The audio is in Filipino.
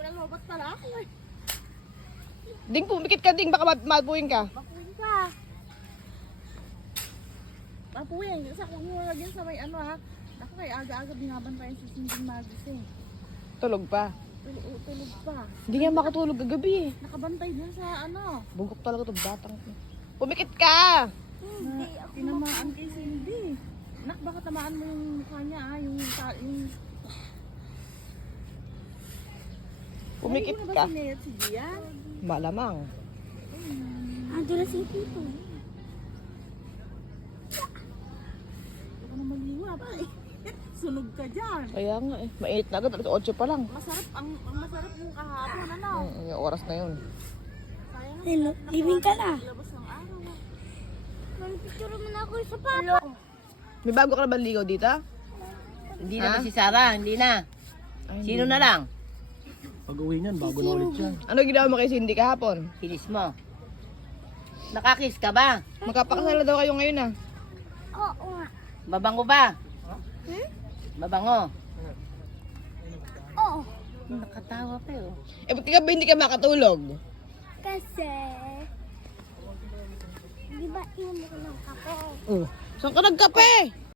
Nalobot pala ako eh. Ding, pumikit ka, Ding. Baka mapuin ka. Bakuin ka. Bakuin. Sa kung mo lagyan sa may ano ha. Ako kay aga-aga binabantayan si Cindy magising. Tulog pa. Tulog pa. Hindi nga makatulog kagabi eh. Nakabantay din sa ano. Bungkok talaga itong batang ko. Pumikit ka! Na, tinamaan kay Cindy. Nak, baka tamaan mo yung mukha niya ha. Yung Pumikit Ay, ka. ba si Nea at si Gian? Malamang. Ando na si Tito. Baka na maliwa pa eh. Sunog ka dyan. Kaya nga eh. Mainit na agad. Alas 8 pa lang. Masarap, ang masarap yung kahapon, ano? Yung oras na yun. Sayang Hello, living ka na. labas ng araw. Picture mo na ako sa papa. May bago ka na ba ligaw dito? Hindi na ba si Sarah? Hindi na. Ay, Sino na lang? Pag-uwi niyan, bago na ulit yan. Ano ginawa mo kay Cindy kahapon? Kinis mo. Nakakiss ka ba? Magkapakasala daw kayo ngayon ah. Oo nga. Babango ba? Babango. Oo. Nakatawa pa eh. Oh. Eh, ba't ka ba hindi ka makatulog? Kasi, di ba inom ko ng kape? Oh. Saan ka nagkape?